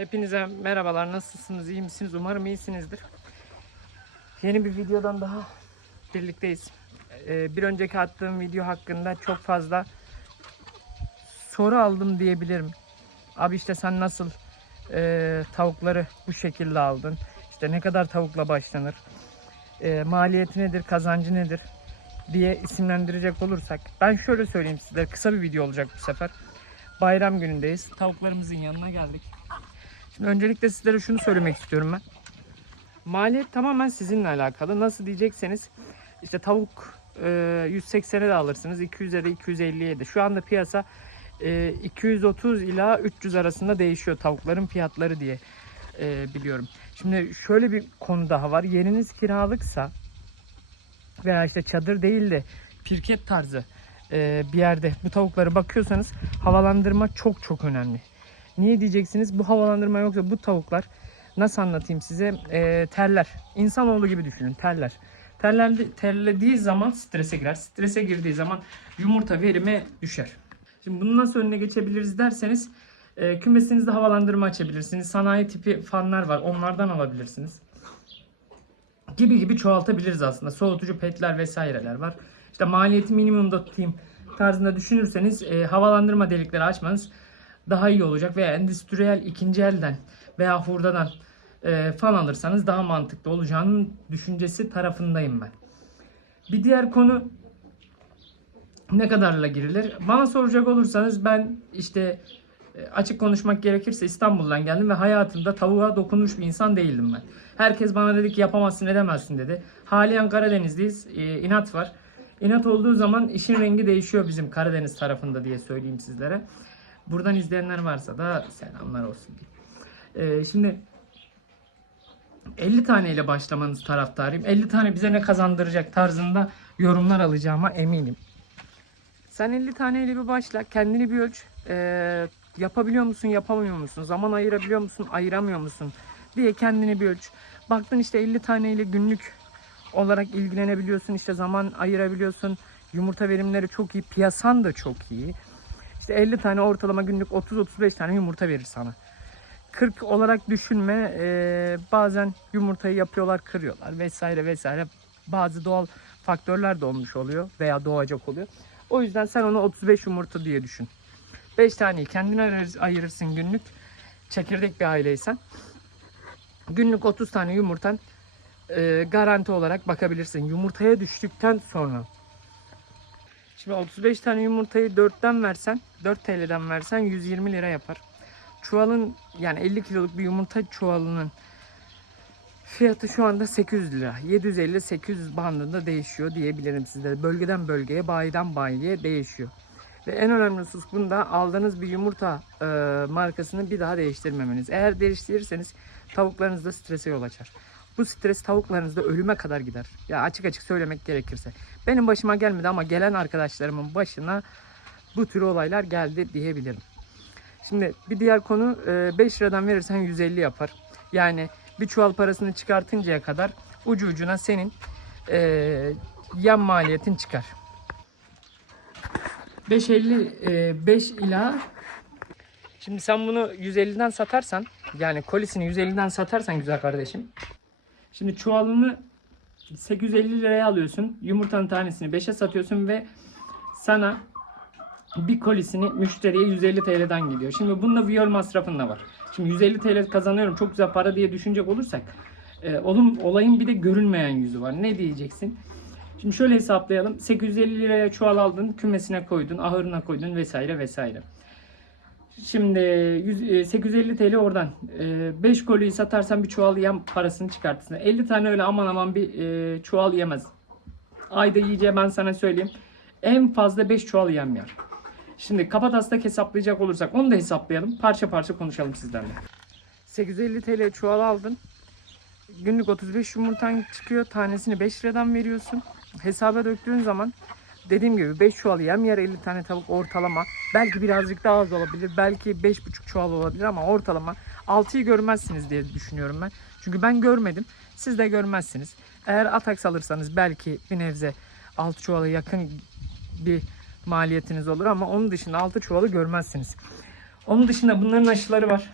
Hepinize merhabalar. Nasılsınız? İyi misiniz? Umarım iyisinizdir. Yeni bir videodan daha birlikteyiz. Ee, bir önceki attığım video hakkında çok fazla soru aldım diyebilirim. Abi işte sen nasıl e, tavukları bu şekilde aldın? İşte ne kadar tavukla başlanır? E, maliyeti nedir? Kazancı nedir? diye isimlendirecek olursak. Ben şöyle söyleyeyim size. Kısa bir video olacak bu sefer. Bayram günündeyiz. Tavuklarımızın yanına geldik. Şimdi öncelikle sizlere şunu söylemek istiyorum ben. Maliyet tamamen sizinle alakalı. Nasıl diyecekseniz işte tavuk e, 180'e de alırsınız. 200'e de 250'ye de. Şu anda piyasa e, 230 ila 300 arasında değişiyor tavukların fiyatları diye e, biliyorum. Şimdi şöyle bir konu daha var. Yeriniz kiralıksa veya işte çadır değil de pirket tarzı e, bir yerde bu tavukları bakıyorsanız havalandırma çok çok önemli. Niye diyeceksiniz? Bu havalandırma yoksa bu tavuklar nasıl anlatayım size? E, terler. İnsanoğlu gibi düşünün terler. Terlendi, terlediği zaman strese girer. Strese girdiği zaman yumurta verimi düşer. Şimdi bunu nasıl önüne geçebiliriz derseniz e, kümesinizde havalandırma açabilirsiniz. Sanayi tipi fanlar var. Onlardan alabilirsiniz gibi gibi çoğaltabiliriz aslında. Soğutucu petler vesaireler var. İşte maliyeti minimumda tutayım tarzında düşünürseniz e, havalandırma delikleri açmanız daha iyi olacak veya endüstriyel ikinci elden veya hurdadan e, fan alırsanız daha mantıklı olacağının düşüncesi tarafındayım ben. Bir diğer konu ne kadarla girilir? Bana soracak olursanız ben işte e, açık konuşmak gerekirse İstanbul'dan geldim ve hayatımda tavuğa dokunmuş bir insan değildim ben. Herkes bana dedi ki yapamazsın edemezsin dedi. Haliyen Karadeniz'deyiz. E, inat var. İnat olduğu zaman işin rengi değişiyor bizim Karadeniz tarafında diye söyleyeyim sizlere. Buradan izleyenler varsa da selamlar olsun diye. E, şimdi 50 tane ile başlamanız taraftarıyım. 50 tane bize ne kazandıracak tarzında yorumlar alacağıma eminim. Sen 50 taneyle bir başla. Kendini bir ölç. Ee, yapabiliyor musun, yapamıyor musun? Zaman ayırabiliyor musun, ayıramıyor musun? diye kendini bir ölç. Baktın işte 50 taneyle günlük olarak ilgilenebiliyorsun. işte zaman ayırabiliyorsun. Yumurta verimleri çok iyi. Piyasan da çok iyi. İşte 50 tane ortalama günlük 30-35 tane yumurta verir sana. 40 olarak düşünme. Ee, bazen yumurtayı yapıyorlar, kırıyorlar vesaire vesaire. Bazı doğal faktörler de olmuş oluyor veya doğacak oluyor. O yüzden sen onu 35 yumurta diye düşün. 5 taneyi kendine ayır- ayırırsın günlük. Çekirdek bir aileysen. Günlük 30 tane yumurtan e, garanti olarak bakabilirsin. Yumurtaya düştükten sonra. Şimdi 35 tane yumurtayı 4'ten versen, 4 TL'den versen 120 lira yapar. Çuvalın yani 50 kiloluk bir yumurta çuvalının fiyatı şu anda 800 lira. 750-800 bandında değişiyor diyebilirim size. Bölgeden bölgeye, bayiden bayiye değişiyor. Ve en önemli husus bunda aldığınız bir yumurta e, markasını bir daha değiştirmemeniz. Eğer değiştirirseniz tavuklarınızda strese yol açar. Bu stres tavuklarınızda ölüme kadar gider. Ya açık açık söylemek gerekirse. Benim başıma gelmedi ama gelen arkadaşlarımın başına bu tür olaylar geldi diyebilirim. Şimdi bir diğer konu e, 5 liradan verirsen 150 yapar. Yani bir çuval parasını çıkartıncaya kadar ucu ucuna senin e, yan maliyetin çıkar. 5.50 e, 5 ila Şimdi sen bunu 150'den satarsan yani kolisini 150'den satarsan güzel kardeşim. Şimdi çuvalını 850 liraya alıyorsun. Yumurtanın tanesini 5'e satıyorsun ve sana bir kolisini müşteriye 150 TL'den gidiyor. Şimdi bunda viyol masrafın da var. Şimdi 150 TL kazanıyorum çok güzel para diye düşünecek olursak e, olum, olayın bir de görünmeyen yüzü var. Ne diyeceksin? Şimdi şöyle hesaplayalım. 850 liraya çuval aldın, kümesine koydun, ahırına koydun vesaire vesaire. Şimdi 100, e, 850 TL oradan 5 koliyi satarsan bir çuval yem parasını çıkartırsın. 50 tane öyle aman aman bir e, çuval yemez. Ayda yiyeceği ben sana söyleyeyim. En fazla 5 çuval yem yer. Şimdi kafatastak hesaplayacak olursak onu da hesaplayalım. Parça parça konuşalım sizlerle. 850 TL çuval aldın. Günlük 35 yumurtan çıkıyor. Tanesini 5 liradan veriyorsun. Hesaba döktüğün zaman dediğim gibi 5 çuval yem yer 50 tane tavuk ortalama. Belki birazcık daha az olabilir. Belki 5,5 çuval olabilir ama ortalama 6'yı görmezsiniz diye düşünüyorum ben. Çünkü ben görmedim. Siz de görmezsiniz. Eğer ataks alırsanız belki bir nebze 6 çuvala yakın bir maliyetiniz olur ama onun dışında 6 çuvalı görmezsiniz. Onun dışında bunların aşıları var.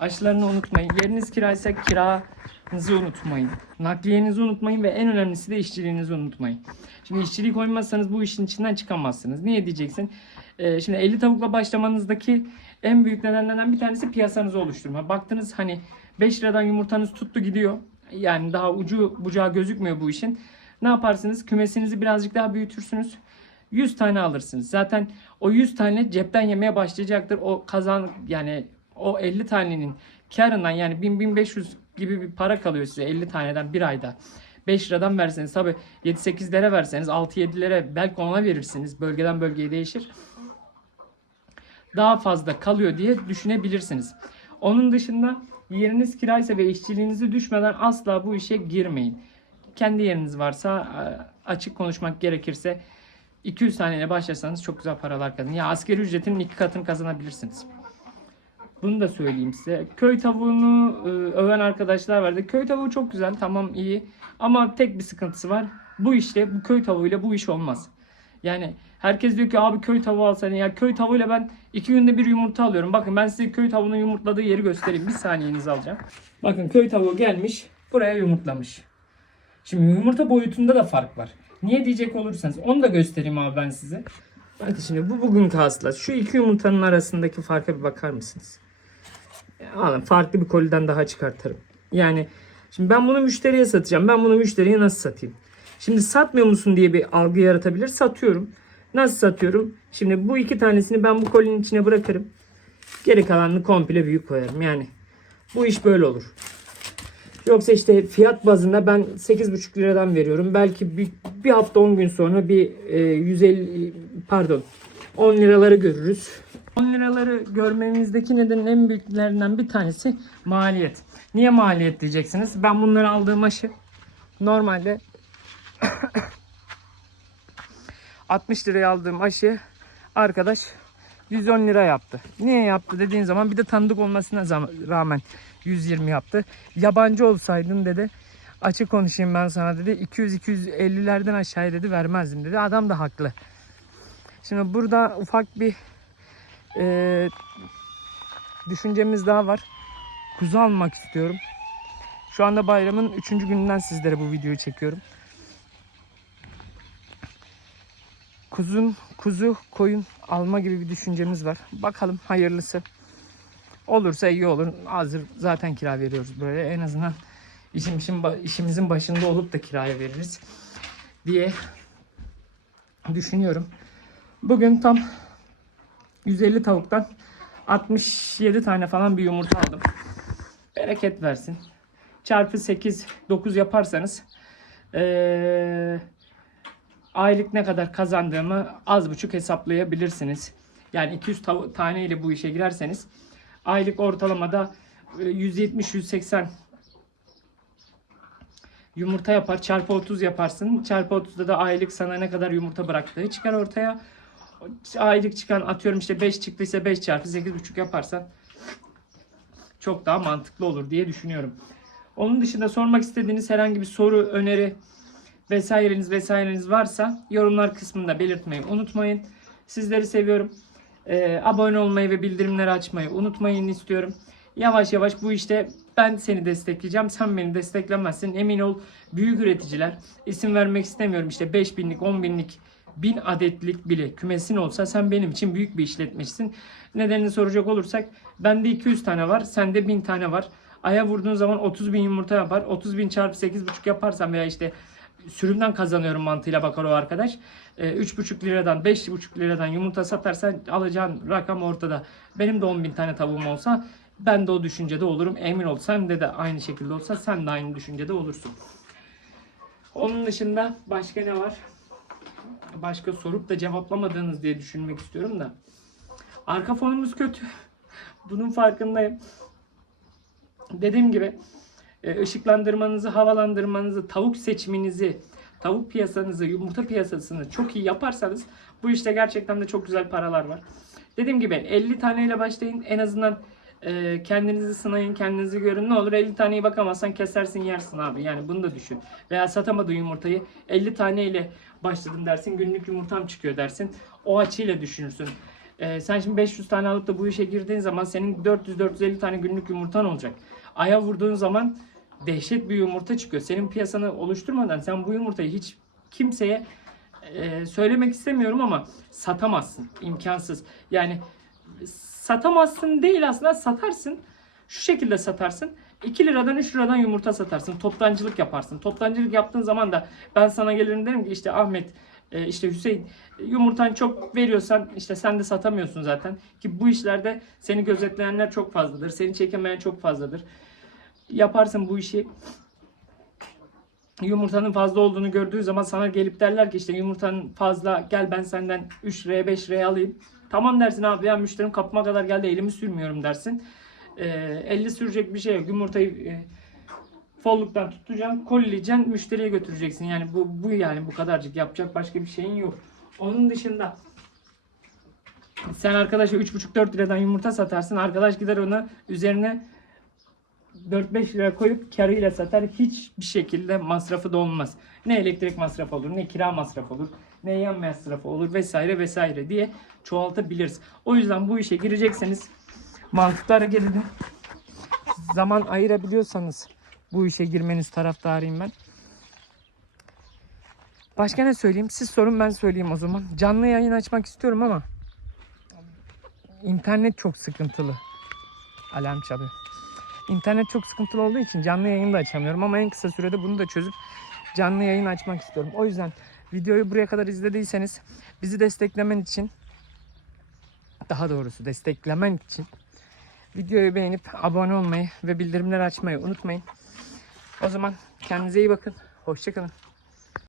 Aşılarını unutmayın. Yeriniz kiraysa kiranızı unutmayın. Nakliyenizi unutmayın ve en önemlisi de işçiliğinizi unutmayın. Şimdi işçiliği koymazsanız bu işin içinden çıkamazsınız. Niye diyeceksin? Ee, şimdi 50 tavukla başlamanızdaki en büyük nedenlerden bir tanesi piyasanızı oluşturma. Baktınız hani 5 liradan yumurtanız tuttu gidiyor. Yani daha ucu bucağı gözükmüyor bu işin. Ne yaparsınız? Kümesinizi birazcık daha büyütürsünüz. 100 tane alırsınız. Zaten o 100 tane cepten yemeye başlayacaktır. O kazan yani o 50 tanenin karından yani 1000-1500 gibi bir para kalıyor size 50 taneden bir ayda. 5 liradan verseniz tabi 7-8'lere verseniz 6-7'lere belki 10'a verirsiniz. Bölgeden bölgeye değişir. Daha fazla kalıyor diye düşünebilirsiniz. Onun dışında yeriniz kiraysa ve işçiliğinizi düşmeden asla bu işe girmeyin. Kendi yeriniz varsa e, açık konuşmak gerekirse 200 taneyle başlasanız çok güzel paralar kazanın. Ya asgari ücretinin iki katını kazanabilirsiniz. Bunu da söyleyeyim size. Köy tavuğunu e, öven arkadaşlar vardı. Köy tavuğu çok güzel, tamam iyi. Ama tek bir sıkıntısı var. Bu işte bu köy tavuğuyla bu iş olmaz. Yani herkes diyor ki abi köy tavuğu alsana. Ya köy tavuğuyla ben iki günde bir yumurta alıyorum. Bakın ben size köy tavuğunun yumurtladığı yeri göstereyim. Bir saniyenizi alacağım. Bakın köy tavuğu gelmiş. Buraya yumurtlamış. Şimdi yumurta boyutunda da fark var. Niye diyecek olursanız onu da göstereyim abi ben size. Bakın şimdi bu bugünkü hasılat. Şu iki yumurtanın arasındaki farka bir bakar mısınız? Alın farklı bir koliden daha çıkartırım. Yani şimdi ben bunu müşteriye satacağım. Ben bunu müşteriye nasıl satayım? Şimdi satmıyor musun diye bir algı yaratabilir. Satıyorum. Nasıl satıyorum? Şimdi bu iki tanesini ben bu kolinin içine bırakırım. Geri kalanını komple büyük koyarım. Yani bu iş böyle olur. Yoksa işte fiyat bazında ben 8,5 liradan veriyorum. Belki bir, bir hafta 10 gün sonra bir e, 150 pardon 10 liraları görürüz. 10 liraları görmemizdeki nedenin en büyüklerinden bir tanesi maliyet. Niye maliyet diyeceksiniz? Ben bunları aldığım aşı normalde 60 liraya aldığım aşı arkadaş 110 lira yaptı. Niye yaptı dediğin zaman bir de tanıdık olmasına rağmen 120 yaptı. Yabancı olsaydın dedi açık konuşayım ben sana dedi 200-250'lerden aşağıya dedi vermezdim dedi. Adam da haklı. Şimdi burada ufak bir e, düşüncemiz daha var. Kuzu almak istiyorum. Şu anda bayramın 3. gününden sizlere bu videoyu çekiyorum. Kuzun, kuzu, koyun alma gibi bir düşüncemiz var. Bakalım hayırlısı. Olursa iyi olur. Hazır zaten kira veriyoruz buraya. En azından işim, işim, işimizin başında olup da kiraya veririz diye düşünüyorum. Bugün tam 150 tavuktan 67 tane falan bir yumurta aldım. Bereket versin. Çarpı 8 9 yaparsanız ee, aylık ne kadar kazandığımı az buçuk hesaplayabilirsiniz. Yani 200 tav- tane ile bu işe girerseniz aylık ortalamada e, 170-180 yumurta yapar. Çarpı 30 yaparsın. Çarpı 30'da da aylık sana ne kadar yumurta bıraktığı çıkar ortaya. Aylık çıkan atıyorum işte 5 çıktıysa 5 çarpı 8,5 yaparsan çok daha mantıklı olur diye düşünüyorum. Onun dışında sormak istediğiniz herhangi bir soru, öneri vesaireniz vesaireniz varsa yorumlar kısmında belirtmeyi unutmayın. Sizleri seviyorum. Ee, abone olmayı ve bildirimleri açmayı unutmayın istiyorum. Yavaş yavaş bu işte ben seni destekleyeceğim. Sen beni desteklemezsin. Emin ol büyük üreticiler isim vermek istemiyorum işte 5000'lik 10.000'lik 1000 adetlik bile kümesin olsa sen benim için büyük bir işletmecisin. Nedenini soracak olursak bende 200 tane var sende 1000 tane var. Aya vurduğun zaman 30 bin yumurta yapar. 30 bin çarpı 8,5 yaparsam veya işte sürümden kazanıyorum mantığıyla bakar o arkadaş. Ee, 3,5 liradan 5,5 liradan yumurta satarsa alacağın rakam ortada. Benim de 10 bin tane tavuğum olsa ben de o düşüncede olurum. Emin ol sen de de aynı şekilde olsa sen de aynı düşüncede olursun. Onun dışında başka ne var? Başka sorup da cevaplamadığınız diye düşünmek istiyorum da. Arka fonumuz kötü. Bunun farkındayım. Dediğim gibi e, ışıklandırmanızı, havalandırmanızı, tavuk seçiminizi, tavuk piyasanızı, yumurta piyasasını çok iyi yaparsanız bu işte gerçekten de çok güzel paralar var. Dediğim gibi 50 taneyle başlayın. En azından e, kendinizi sınayın, kendinizi görün. Ne olur 50 taneyi bakamazsan kesersin yersin abi. Yani bunu da düşün. Veya satamadığın yumurtayı 50 taneyle başladım dersin. Günlük yumurtam çıkıyor dersin. O açıyla düşünürsün. Ee, sen şimdi 500 tane alıp da bu işe girdiğin zaman senin 400-450 tane günlük yumurtan olacak. Aya vurduğun zaman dehşet bir yumurta çıkıyor. Senin piyasanı oluşturmadan sen bu yumurtayı hiç kimseye e, söylemek istemiyorum ama satamazsın. İmkansız. Yani satamazsın değil aslında satarsın. Şu şekilde satarsın. 2 liradan 3 liradan yumurta satarsın. Toptancılık yaparsın. Toptancılık yaptığın zaman da ben sana gelirim derim ki işte Ahmet e, işte Hüseyin yumurtan çok veriyorsan işte sen de satamıyorsun zaten. Ki bu işlerde seni gözetleyenler çok fazladır. Seni çekemeyen çok fazladır. Yaparsın bu işi yumurtanın fazla olduğunu gördüğü zaman sana gelip derler ki işte yumurtanın fazla gel ben senden 3 liraya 5 liraya alayım. Tamam dersin abi ya müşterim kapıma kadar geldi elimi sürmüyorum dersin. Ee, elli sürecek bir şey yok. Yumurtayı e, folluktan tutacaksın, kolileyeceksin, müşteriye götüreceksin. Yani bu, bu yani bu kadarcık yapacak başka bir şeyin yok. Onun dışında sen arkadaşa 3,5-4 liradan yumurta satarsın. Arkadaş gider ona üzerine 4-5 lira koyup karıyla satar. Hiçbir şekilde masrafı da olmaz. Ne elektrik masrafı olur, ne kira masrafı olur, ne yan masrafı olur vesaire vesaire diye çoğaltabiliriz. O yüzden bu işe girecekseniz mantıklı hareket edin. Zaman ayırabiliyorsanız bu işe girmeniz taraftarıyım ben. Başka ne söyleyeyim? Siz sorun ben söyleyeyim o zaman. Canlı yayın açmak istiyorum ama internet çok sıkıntılı. Alarm çalıyor. İnternet çok sıkıntılı olduğu için canlı yayın da açamıyorum ama en kısa sürede bunu da çözüp canlı yayın açmak istiyorum. O yüzden videoyu buraya kadar izlediyseniz bizi desteklemen için daha doğrusu desteklemen için videoyu beğenip abone olmayı ve bildirimleri açmayı unutmayın. O zaman kendinize iyi bakın. Hoşçakalın.